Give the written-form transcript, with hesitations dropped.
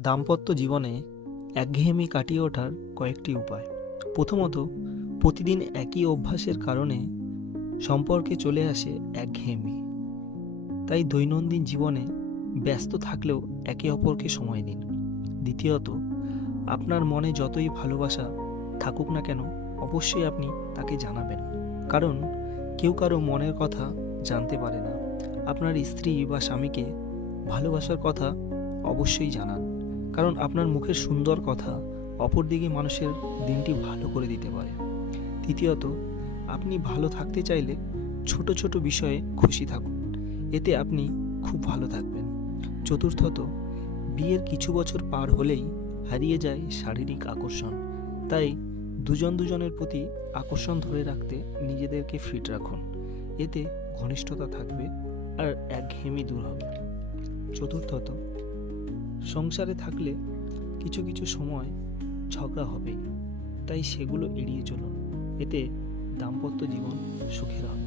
দাম্পত্য জীবনে একঘেয়েমি কাটিয়ে ওঠার কয়েকটি উপায়। প্রথমত, প্রতিদিন একই অভ্যাসের কারণে সম্পর্কে চলে আসে একঘেয়েমি। তাই দৈনন্দিন জীবনে ব্যস্ত থাকলেও একে অপরকে সময় দিন। দ্বিতীয়ত, আপনার মনে যতই ভালোবাসা থাকুক না কেন, অবশ্যই আপনি তাকে জানাবেন, কারণ কেউ কারো মনের কথা জানতে পারে না। আপনার স্ত্রী বা স্বামীকে ভালোবাসার কথা অবশ্যই জানান, কারণ আপনার মুখের সুন্দর কথা অপরদিকে মানুষের দিনটি ভালো করে দিতে পারে। তৃতীয়ত, আপনি ভালো থাকতে চাইলে ছোট ছোট বিষয়ে খুশি থাকুন, এতে আপনি খুব ভালো থাকবেন। চতুর্থত, বিয়ের কিছু বছর পার হলেই হারিয়ে যায় শারীরিক আকর্ষণ, তাই দুজনের প্রতি আকর্ষণ ধরে রাখতে নিজেদেরকে ফিট রাখুন, এতে ঘনিষ্ঠতা থাকবে আর একঘেয়েমি দূর হবে। চতুর্থত, সংসারে থাকলে কিছু কিছু সময় ঝগড়া হবেই, তাই সেগুলো এড়িয়ে চলুন, এতে দাম্পত্য জীবন সুখের হবে।